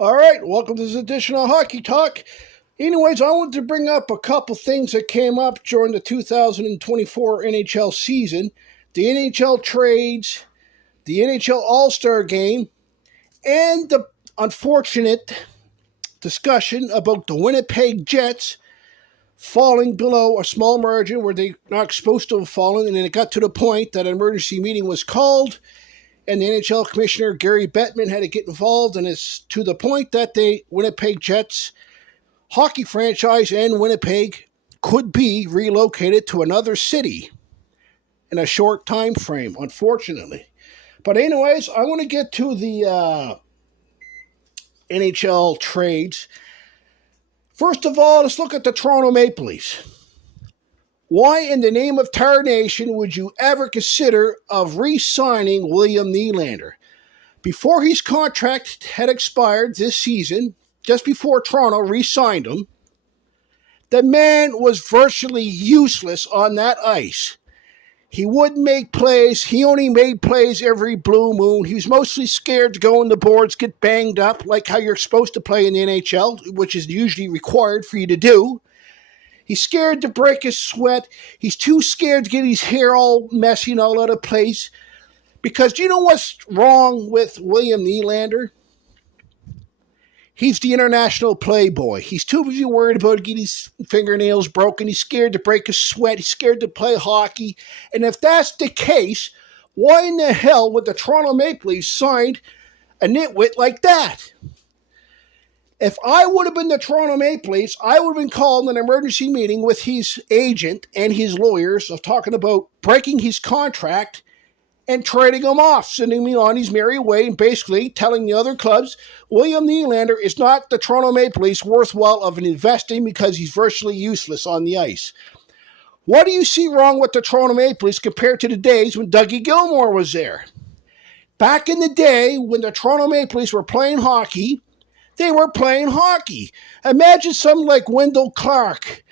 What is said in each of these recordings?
All right, welcome to this edition of Hockey Talk. Anyways, I wanted to bring up a couple things that came up during the 2024 NHL season. The NHL trades, the NHL All-Star Game, and the unfortunate discussion about the Winnipeg Jets falling below a small margin where they're not supposed to have fallen, and then it got to the point that an emergency meeting was called, and the NHL Commissioner Gary Bettman had to get involved, and it's to the point that the Winnipeg Jets hockey franchise and Winnipeg could be relocated to another city in a short time frame, unfortunately. But anyways, I want to get to the NHL trades. First of all, let's look at the Toronto Maple Leafs. Why in the name of tarnation would you ever consider of re-signing William Nylander? Before his contract had expired this season, just before Toronto re-signed him, the man was virtually useless on that ice. He wouldn't make plays. He only made plays every blue moon. He was mostly scared to go on the boards, get banged up, like how you're supposed to play in the NHL, which is usually required for you to do. He's scared to break his sweat. He's too scared to get his hair all messy and all out of place. Because do you know what's wrong with William Nylander? He's the international playboy. He's too busy worried about getting his fingernails broken. He's scared to break his sweat. He's scared to play hockey. And if that's the case, why in the hell would the Toronto Maple Leafs sign a nitwit like that? If I would have been the Toronto Maple Leafs, I would have been called an emergency meeting with his agent and his lawyers of talking about breaking his contract and trading him off, sending me on his merry way, and basically telling the other clubs, William Nylander is not the Toronto Maple Leafs worthwhile of investing because he's virtually useless on the ice. What do you see wrong with the Toronto Maple Leafs compared to the days when Dougie Gilmour was there? Back in the day when the Toronto Maple Leafs were playing hockey, they were playing hockey. Imagine something like Wendell Clark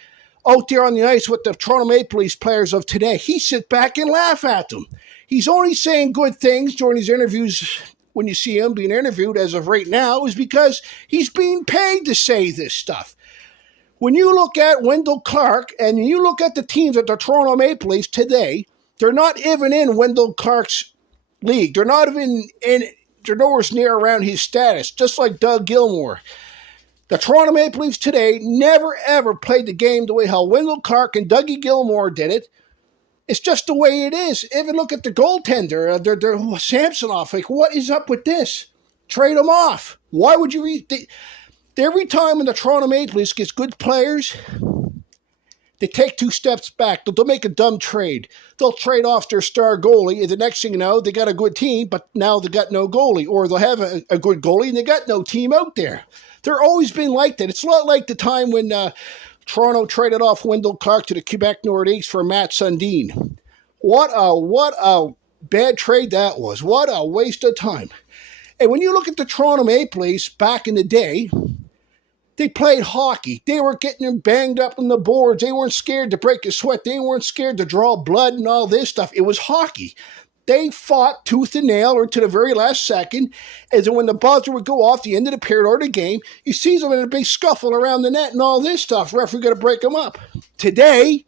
out there on the ice with the Toronto Maple Leafs players of today. He'd sit back and laugh at them. He's only saying good things during his interviews when you see him being interviewed as of right now is because he's being paid to say this stuff. When you look at Wendell Clark and you look at the teams at the Toronto Maple Leafs today, they're not even in Wendell Clark's league. They're not even in, they're nowhere near around his status, just like Doug Gilmour. The Toronto Maple Leafs today never ever played the game the way how Wendell Clark and Dougie Gilmour did it. It's just the way it is. Even look at the goaltender, they're Samsonov. Like, what is up with this? Trade him off. Why would you? Every time when the Toronto Maple Leafs gets good players, they take two steps back. They'll make a dumb trade. They'll trade off their star goalie, and the next thing you know, they got a good team, but now they got no goalie. Or they'll have a good goalie, and they got no team out there. They're always been like that. It's not like the time when Toronto traded off Wendell Clark to the Quebec Nordiques for Matt Sundin. What a bad trade that was. What a waste of time. And when you look at the Toronto Maple Leafs back in the day, they played hockey. They were getting them banged up on the boards. They weren't scared to break a sweat. They weren't scared to draw blood and all this stuff. It was hockey. They fought tooth and nail or to the very last second. And then when the buzzer would go off the end of the period or the game, you see them in a big scuffle around the net and all this stuff. Referee got to break them up. Today,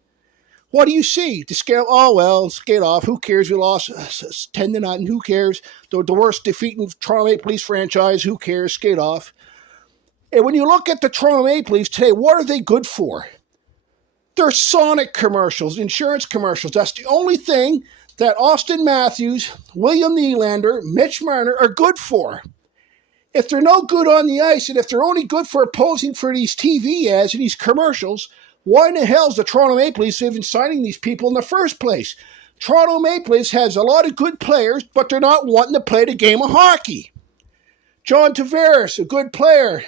what do you see? The scale, oh, well, skate off. Who cares? We lost 10-0. Who cares? The worst defeat in Toronto Maple Leafs franchise. Who cares? Skate off. And when you look at the Toronto Maple Leafs today, what are they good for? They're Sonic commercials, insurance commercials. That's the only thing that Austin Matthews, William Nylander, Mitch Marner are good for. If they're no good on the ice, and if they're only good for posing for these TV ads and these commercials, why in the hell is the Toronto Maple Leafs even signing these people in the first place? Toronto Maple Leafs has a lot of good players, but they're not wanting to play the game of hockey. John Tavares, a good player.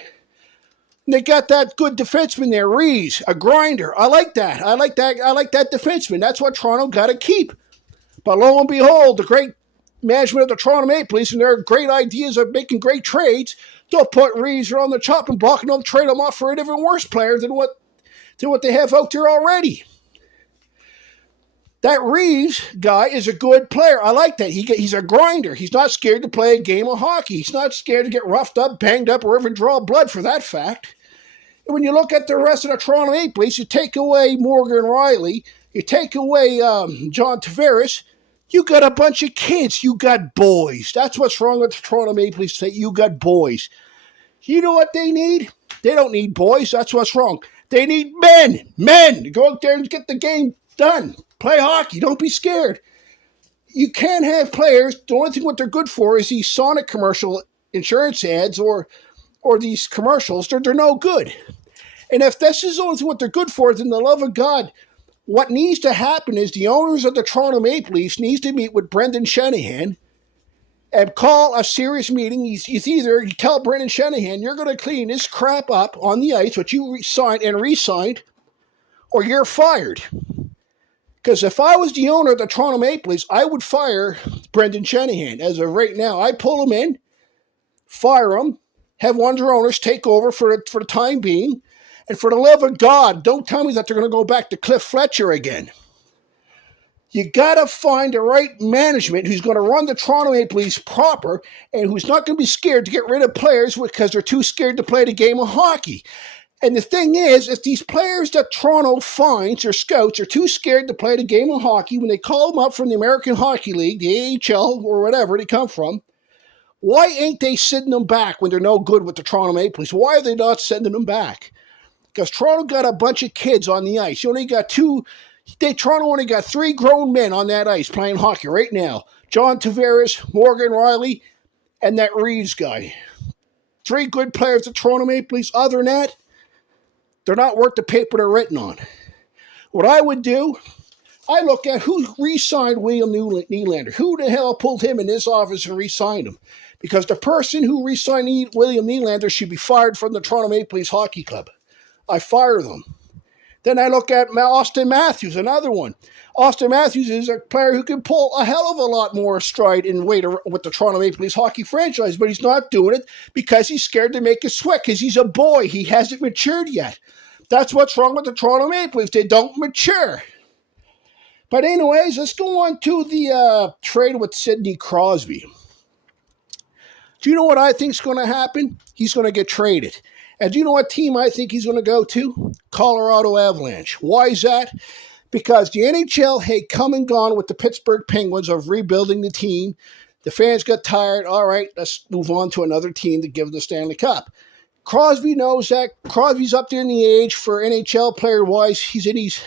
They got that good defenseman there, Rees, a grinder. I like that. I like that defenseman. That's what Toronto got to keep. But lo and behold, the great management of the Toronto Maple Leafs and their great ideas of making great trades, they'll put Rees on the chopping block and they'll trade him off for an even worse player than what they have out there already. That Reeves guy is a good player. I like that. He's a grinder. He's not scared to play a game of hockey. He's not scared to get roughed up, banged up, or even draw blood for that fact. And when you look at the rest of the Toronto Maple Leafs, you take away Morgan Riley, you take away John Tavares, you got a bunch of kids. You got boys. That's what's wrong with the Toronto Maple Leafs. You got boys. You know what they need? They don't need boys. That's what's wrong. They need men. Men to go out there and get the game done. Play hockey. Don't be scared. You can't have players. The only thing what they're good for is these Sonic commercial insurance ads or these commercials. They're no good. And if this is the only thing what they're good for, then the love of God, what needs to happen is the owners of the Toronto Maple Leafs needs to meet with Brendan Shanahan and call a serious meeting. You tell Brendan Shanahan, you're going to clean this crap up on the ice, what you signed and re-signed, or you're fired. Because if I was the owner of the Toronto Maple Leafs, I would fire Brendan Shanahan. As of right now, I pull him in, fire him, have one of your owners take over for the time being, and for the love of God, don't tell me that they're going to go back to Cliff Fletcher again. You got to find the right management who's going to run the Toronto Maple Leafs proper and who's not going to be scared to get rid of players because they're too scared to play the game of hockey. And the thing is, if these players that Toronto finds or scouts are too scared to play the game of hockey, when they call them up from the American Hockey League, the AHL, or whatever they come from, why ain't they sending them back when they're no good with the Toronto Maple Leafs? Why are they not sending them back? Because Toronto got a bunch of kids on the ice. Toronto only got 3 grown men on that ice playing hockey right now. John Tavares, Morgan Riley, and that Reeves guy. 3 good players at Toronto Maple Leafs. Other than that, they're not worth the paper they're written on. What I would do, I look at who re-signed William Nylander. Who the hell pulled him in this office and re-signed him? Because the person who re-signed William Nylander should be fired from the Toronto Maple Leafs Hockey Club. I fire them. Then I look at Austin Matthews, another one. Austin Matthews is a player who can pull a hell of a lot more stride and weight with the Toronto Maple Leafs hockey franchise, but he's not doing it because he's scared to make a sweat because he's a boy. He hasn't matured yet. That's what's wrong with the Toronto Maple Leafs. They don't mature. But anyways, let's go on to the trade with Sidney Crosby. Do you know what I think is going to happen? He's going to get traded. And do you know what team I think he's going to go to? Colorado Avalanche. Why is that? Because the NHL had come and gone with the Pittsburgh Penguins of rebuilding the team. The fans got tired. All right, let's move on to another team to give the Stanley Cup. Crosby knows that. Crosby's up there in the age for NHL player-wise. He's in his,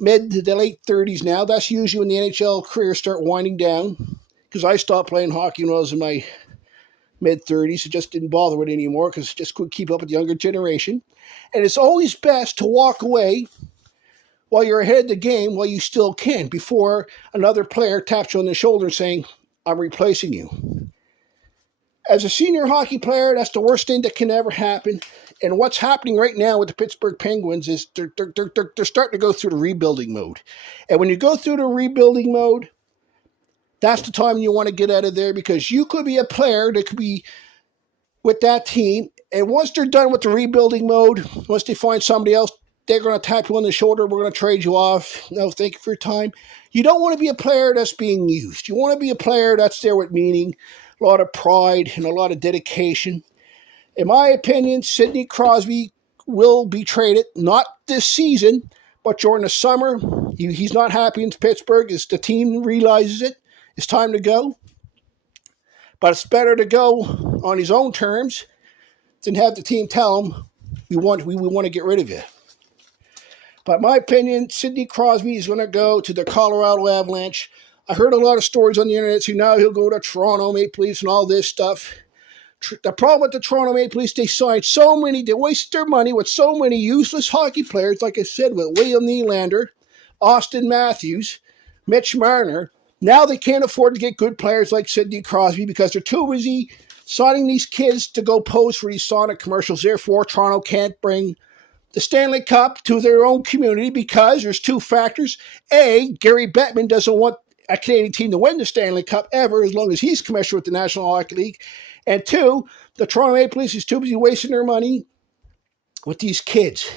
mid to the late 30s now. That's usually when the NHL careers start winding down. Because I stopped playing hockey when I was in my mid-30s. It just didn't bother with it anymore because it just couldn't keep up with the younger generation. And it's always best to walk away while you're ahead of the game while you still can before another player taps you on the shoulder saying, I'm replacing you. As a senior hockey player, that's the worst thing that can ever happen. And what's happening right now with the Pittsburgh Penguins is they're starting to go through the rebuilding mode. And when you go through the rebuilding mode, that's the time you want to get out of there because you could be a player that could be with that team. And once they're done with the rebuilding mode, once they find somebody else, they're going to tap you on the shoulder. We're going to trade you off. No, thank you for your time. You don't want to be a player that's being used. You want to be a player that's there with meaning, a lot of pride, and a lot of dedication. In my opinion, Sidney Crosby will be traded, not this season, but during the summer. He's not happy in Pittsburgh. The team realizes it. It's time to go. But it's better to go on his own terms than have the team tell him, we want to get rid of you. But in my opinion, Sidney Crosby is going to go to the Colorado Avalanche. I heard a lot of stories on the internet, so now he'll go to Toronto Maple Leafs and all this stuff. The problem with the Toronto Maple Leafs, they waste their money with so many useless hockey players, like I said, with William Nylander, Austin Matthews, Mitch Marner. Now they can't afford to get good players like Sidney Crosby because they're too busy signing these kids to go pose for these Sonic commercials. Therefore, Toronto can't bring the Stanley Cup to their own community because there's 2 factors. A, Gary Bettman doesn't want a Canadian team to win the Stanley Cup ever as long as he's commissioner with the National Hockey League. And 2, the Toronto Maple Leafs is too busy wasting their money with these kids.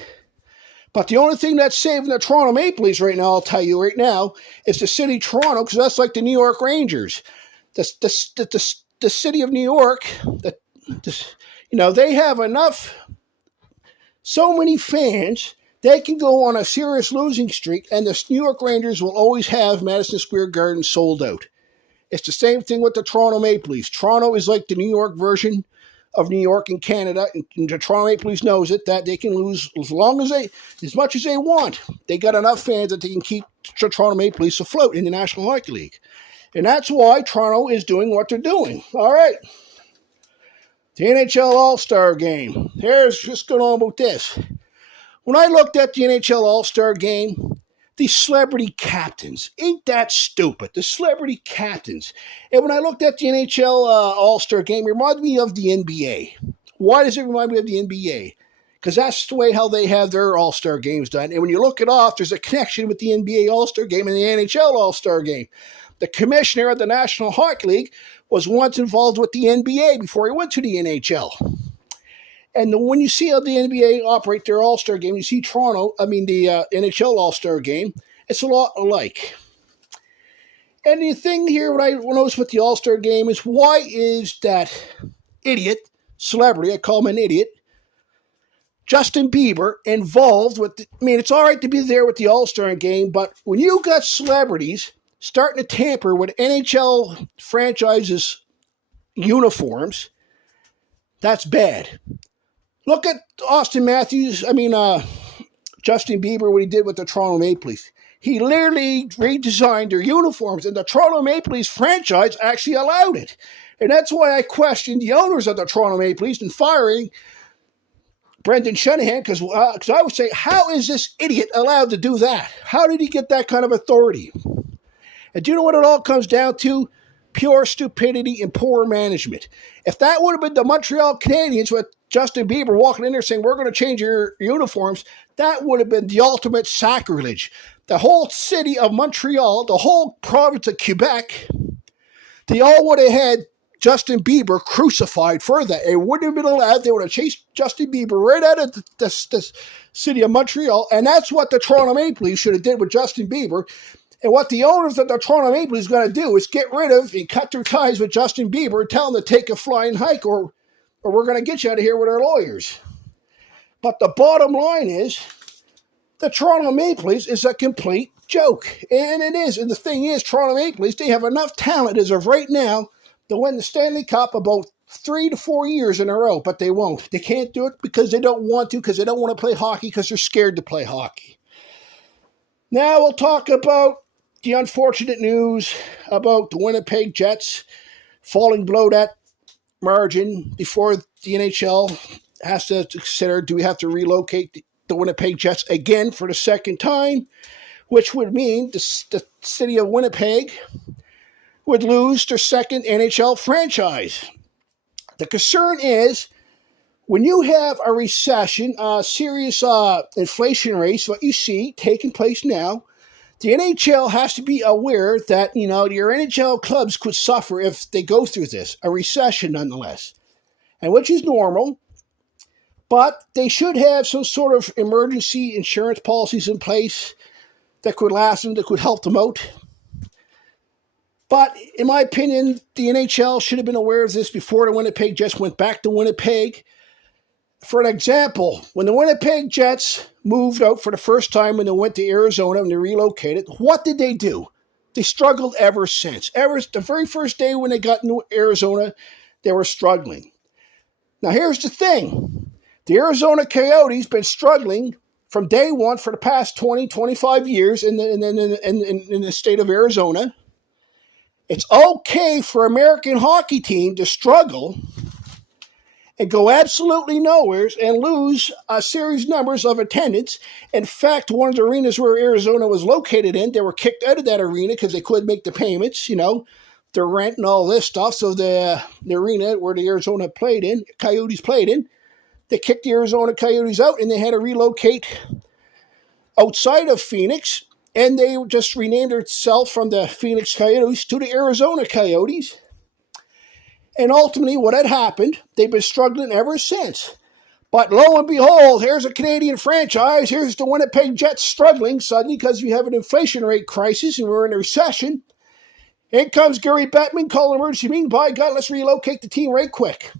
But the only thing that's saving the Toronto Maple Leafs right now, I'll tell you right now, is the city of Toronto, because that's like the New York Rangers. The city of New York, they have so many fans, they can go on a serious losing streak, and the New York Rangers will always have Madison Square Garden sold out. It's the same thing with the Toronto Maple Leafs. Toronto is like the New York version of New York and Canada, and the Toronto Maple Leafs knows it, that they can lose as much as they want. They got enough fans that they can keep the Toronto Maple Leafs afloat in the National Hockey League. And that's why Toronto is doing what they're doing. All right. The NHL All-Star Game. Here's what's going on about this. When I looked at the NHL All-Star Game, these celebrity captains, ain't that stupid? The celebrity captains. And when I looked at the NHL All-Star Game, it reminded me of the NBA. Why does it remind me of the NBA? Because that's the way how they have their All-Star Games done. And when you look it off, there's a connection with the NBA All-Star Game and the NHL All-Star Game. The commissioner of the National Hockey League was once involved with the NBA before he went to the NHL. And when you see how the NBA operate their All-Star Game, you see the NHL All-Star Game, it's a lot alike. And the thing here, what I noticed with the All-Star Game is, why is that idiot, celebrity, I call him an idiot, Justin Bieber, involved with, it's all right to be there with the All-Star Game, but when you got celebrities starting to tamper with NHL franchises' uniforms, that's bad. Look at Justin Bieber, what he did with the Toronto Maple Leafs. He literally redesigned their uniforms, and the Toronto Maple Leafs franchise actually allowed it. And that's why I questioned the owners of the Toronto Maple Leafs in firing Brendan Shanahan, because I would say, how is this idiot allowed to do that? How did he get that kind of authority? And do you know what it all comes down to? Pure stupidity and poor management. If that would have been the Montreal Canadiens with Justin Bieber walking in there saying, we're going to change your uniforms, that would have been the ultimate sacrilege. The whole city of Montreal, the whole province of Quebec, they all would have had Justin Bieber crucified for that. It wouldn't have been allowed. They would have chased Justin Bieber right out of the city of Montreal. And that's what the Toronto Maple Leafs should have did with Justin Bieber. And what the owners of the Toronto Maple Leafs are going to do is get rid of and cut their ties with Justin Bieber and tell him to take a flying hike, or we're going to get you out of here with our lawyers. But the bottom line is, the Toronto Maple Leafs is a complete joke. And it is. And the thing is, Toronto Maple Leafs, they have enough talent as of right now to win the Stanley Cup about 3 to 4 years in a row. But they won't. They can't do it because they don't want to, because they don't want to play hockey, because they're scared to play hockey. Now we'll talk about the unfortunate news about the Winnipeg Jets falling below that margin before the NHL has to consider, do we have to relocate the Winnipeg Jets again for the second time, which would mean the city of Winnipeg would lose their second NHL franchise. The concern is, when you have a recession, a serious inflation rates, what you see taking place now, the NHL has to be aware that, your NHL clubs could suffer if they go through this, a recession nonetheless, and which is normal, but they should have some sort of emergency insurance policies in place that could last them, that could help them out. But in my opinion, the NHL should have been aware of this before the Winnipeg Jets went back to Winnipeg. For an example, when the Winnipeg Jets moved out for the first time when they went to Arizona and they relocated, what did they do? They struggled ever since. The very first day when they got into Arizona, they were struggling. Now here's the thing. The Arizona Coyotes been struggling from day one for the past 20, 25 years in the state of Arizona. It's okay for an American hockey team to struggle and go absolutely nowhere and lose a series numbers of attendance. In fact, one of the arenas where Arizona was located in, they were kicked out of that arena because they couldn't make the payments, their rent and all this stuff. So the arena where the Arizona Coyotes played in, they kicked the Arizona Coyotes out, and they had to relocate outside of Phoenix, and they just renamed themselves from the Phoenix Coyotes to the Arizona Coyotes. And ultimately, what had happened, they've been struggling ever since. But lo and behold, here's a Canadian franchise. Here's the Winnipeg Jets struggling suddenly because we have an inflation rate crisis and we're in a recession. In comes Gary Bettman, calling an emergency meeting. By God, let's relocate the team right quick.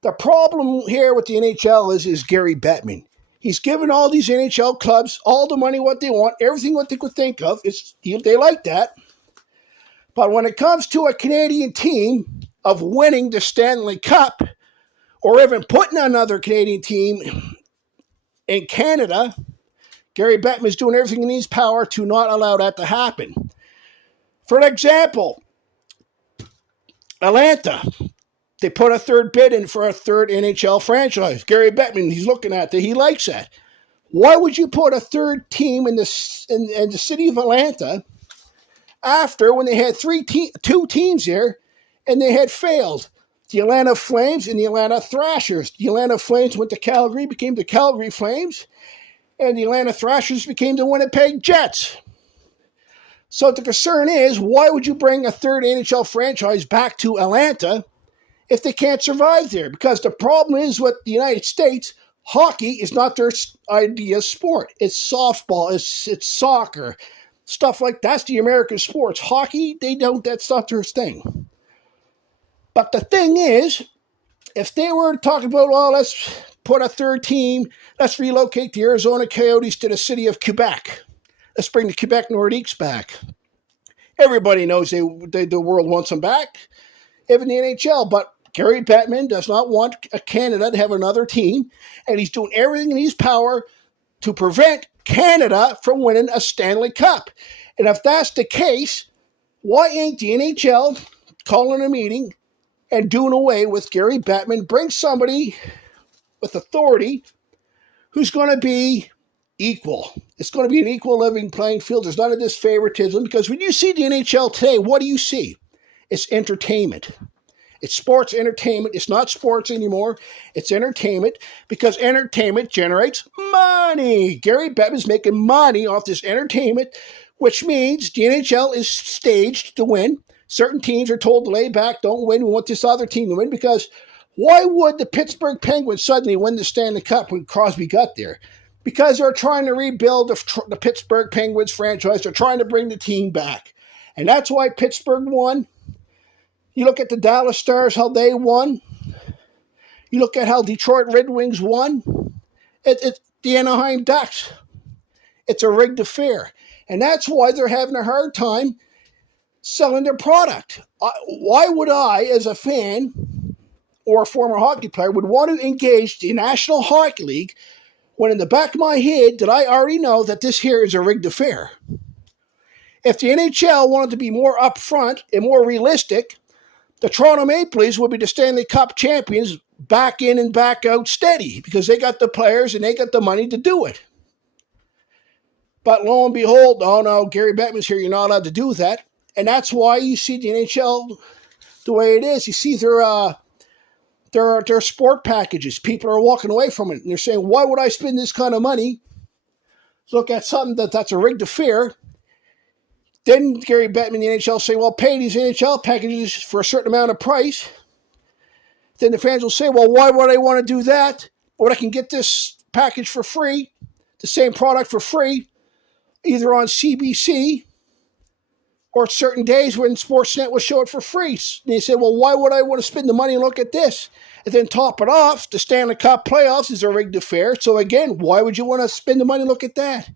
The problem here with the NHL is Gary Bettman. He's given all these NHL clubs all the money what they want, everything what they could think of. They like that. But when it comes to a Canadian team of winning the Stanley Cup, or even putting another Canadian team in Canada, Gary Bettman is doing everything in his power to not allow that to happen. For example, Atlanta, they put a third bid in for a third NHL franchise. Gary Bettman, he's looking at that. He likes that. Why would you put a third team in the city of Atlanta after when they had two teams there and they had failed? The Atlanta Flames and the Atlanta Thrashers. The Atlanta Flames went to Calgary, became the Calgary Flames, and the Atlanta Thrashers became the Winnipeg Jets. So the concern is, why would you bring a third NHL franchise back to Atlanta if they can't survive there? Because the problem is with the United States, hockey is not their idea of sport. It's softball, it's soccer, stuff like that's the American sports. Hockey, that's not their thing. But the thing is, if they were talking about, let's put a third team, let's relocate the Arizona Coyotes to the city of Quebec. Let's bring the Quebec Nordiques back. Everybody knows the world wants them back, even the NHL. But Gary Bettman does not want Canada to have another team, and he's doing everything in his power to prevent Canada from winning a Stanley Cup. And if that's the case, why ain't the NHL calling a meeting and doing away with Gary Bettman? Bring somebody with authority who's going to be equal. It's going to be an equal living playing field. There's none of this favoritism, because when you see the NHL today, what do you see? It's entertainment. It's sports entertainment. It's not sports anymore. It's entertainment, because entertainment generates money. Gary Bettman's making money off this entertainment, which means the NHL is staged to win. Certain teams are told to lay back, don't win, we want this other team to win, because why would the Pittsburgh Penguins suddenly win the Stanley Cup when Crosby got there? Because they're trying to rebuild the Pittsburgh Penguins franchise. They're trying to bring the team back. And that's why Pittsburgh won. You look at the Dallas Stars, how they won. You look at how Detroit Red Wings won. It's the Anaheim Ducks. It's a rigged affair. And that's why they're having a hard time selling their product. Why would I, as a fan or a former hockey player, would want to engage the National Hockey League when in the back of my head that I already know that this here is a rigged affair? If the NHL wanted to be more upfront and more realistic, the Toronto Maple Leafs would be the Stanley Cup champions, back in and back out steady, because they got the players and they got the money to do it. But lo and behold, oh no, Gary Bettman's here, you're not allowed to do that. And that's why you see the NHL the way it is. You see their sport packages. People are walking away from it, and they're saying, why would I spend this kind of money? Look at something that's a rigged affair. Then Gary Bettman and the NHL say, well, pay these NHL packages for a certain amount of price. Then the fans will say, well, why would I want to do that? Or I can get this package for free, the same product for free, either on CBC or certain days when Sportsnet will show it for free. And they say, well, why would I want to spend the money and look at this? And then top it off, the Stanley Cup playoffs is a rigged affair. So again, why would you want to spend the money and look at that?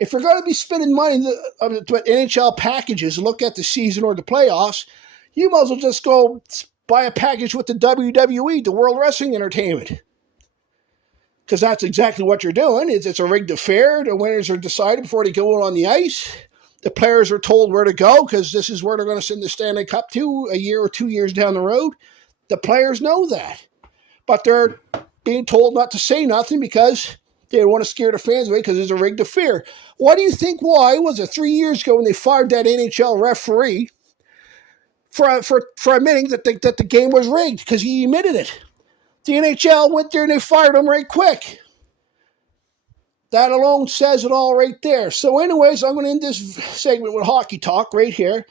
If you're going to be spending money on NHL packages, look at the season or the playoffs, you might as well just go buy a package with the WWE, the World Wrestling Entertainment. Because that's exactly what you're doing. It's a rigged affair. The winners are decided before they go out on the ice. The players are told where to go, because this is where they're going to send the Stanley Cup to a year or 2 years down the road. The players know that. But they're being told not to say nothing because they don't want to scare the fans away, because it's a rigged affair. Why do you think why was it 3 years ago when they fired that NHL referee for admitting that the game was rigged? Because he admitted it. The NHL went there and they fired him right quick. That alone says it all right there. So anyways, I'm going to end this segment with hockey talk right here.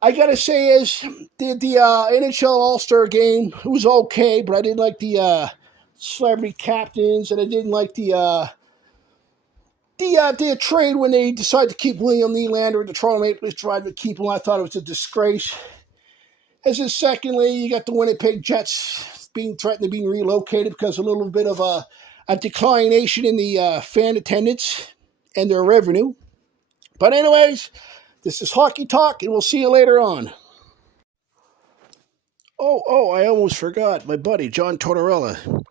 I got to say is the NHL All-Star game, it was okay, but I didn't like the celebrity captains, and I didn't like the trade when they decided to keep William Nylander. The Toronto Maple Leafs tried to keep him. I thought it was a disgrace. As in, secondly, you got the Winnipeg Jets being threatened to be relocated because of a little bit of a declination in the fan attendance and their revenue. But anyways, this is Hockey Talk, and we'll see you later on. Oh, I almost forgot. My buddy, John Tortorella.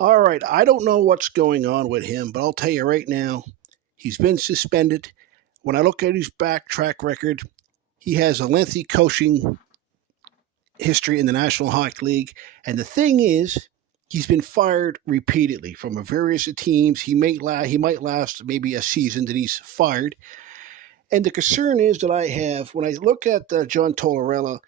All right, I don't know what's going on with him, but I'll tell you right now, he's been suspended. When I look at his back track record, he has a lengthy coaching history in the National Hockey League. And the thing is, he's been fired repeatedly from various teams. He might last maybe a season that he's fired. And the concern is that I have, when I look at John Tortorella,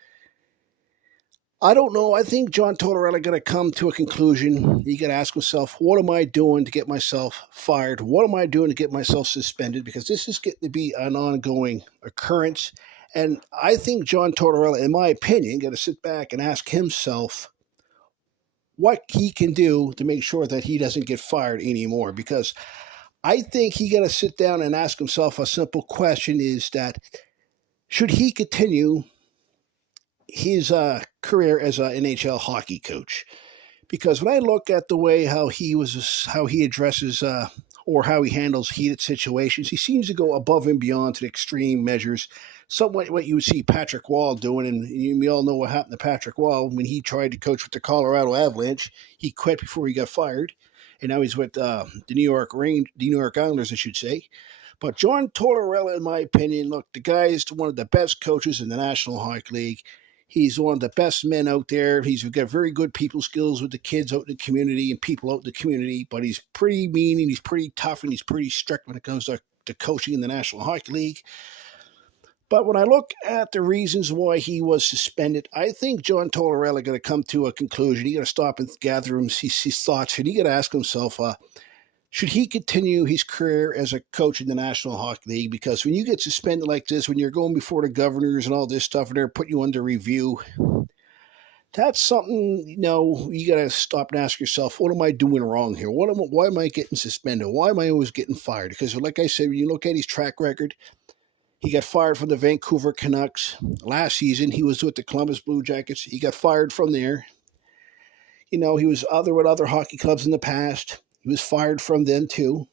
I don't know. I think John Tortorella got to come to a conclusion. He got to ask himself, what am I doing to get myself fired? What am I doing to get myself suspended? Because this is getting to be an ongoing occurrence. And I think John Tortorella, in my opinion, got to sit back and ask himself what he can do to make sure that he doesn't get fired anymore. Because I think he got to sit down and ask himself a simple question is that, should he continue his career as an NHL hockey coach? Because when I look at the way how he addresses or how he handles heated situations, he seems to go above and beyond to the extreme measures. Somewhat what you would see Patrick Wall doing, and we all know what happened to Patrick Wall when he tried to coach with the Colorado Avalanche. He quit before he got fired, and now he's with the New York Islanders, I should say. But John Tortorella, in my opinion, look, the guy is one of the best coaches in the National Hockey League. He's one of the best men out there. He's got very good people skills with the kids out in the community and people out in the community, but he's pretty mean and he's pretty tough and he's pretty strict when it comes to coaching in the National Hockey League. But when I look at the reasons why he was suspended, I think John Tortorella got to come to a conclusion. He got to stop and gather his thoughts, and he got to ask himself, should he continue his career as a coach in the National Hockey League? Because when you get suspended like this, when you're going before the governors and all this stuff, and they're putting you under review, that's something, you got to stop and ask yourself, what am I doing wrong here? Why am I getting suspended? Why am I always getting fired? Because like I said, when you look at his track record, he got fired from the Vancouver Canucks. Last season, he was with the Columbus Blue Jackets. He got fired from there. He was with other hockey clubs in the past. He was fired from them too.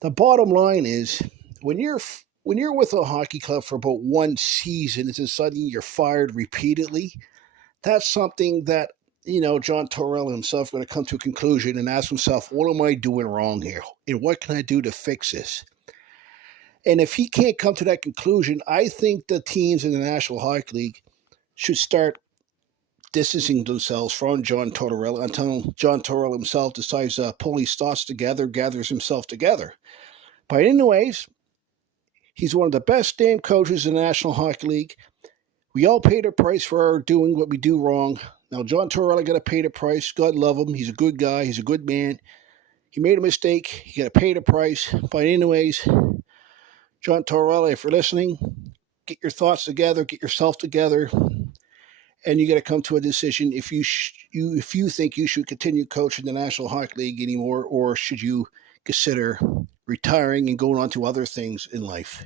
The bottom line is, when you're with a hockey club for about one season, and then suddenly you're fired repeatedly, that's something that John Tortorella himself going to come to a conclusion and ask himself, what am I doing wrong here, and what can I do to fix this? And if he can't come to that conclusion, I think the teams in the National Hockey League should start distancing themselves from John Tortorella until John Tortorella himself decides to pull his thoughts together, gathers himself together. But anyways, he's one of the best damn coaches in the National Hockey League. We all pay the price for our doing what we do wrong. Now, John Tortorella got to pay the price. God love him. He's a good guy. He's a good man. He made a mistake. He got to pay the price. But anyways, John Tortorella, if you're listening, get your thoughts together, get yourself together, and you got to come to a decision if you think you should continue coaching the National Hockey League anymore, or should you consider retiring and going on to other things in life.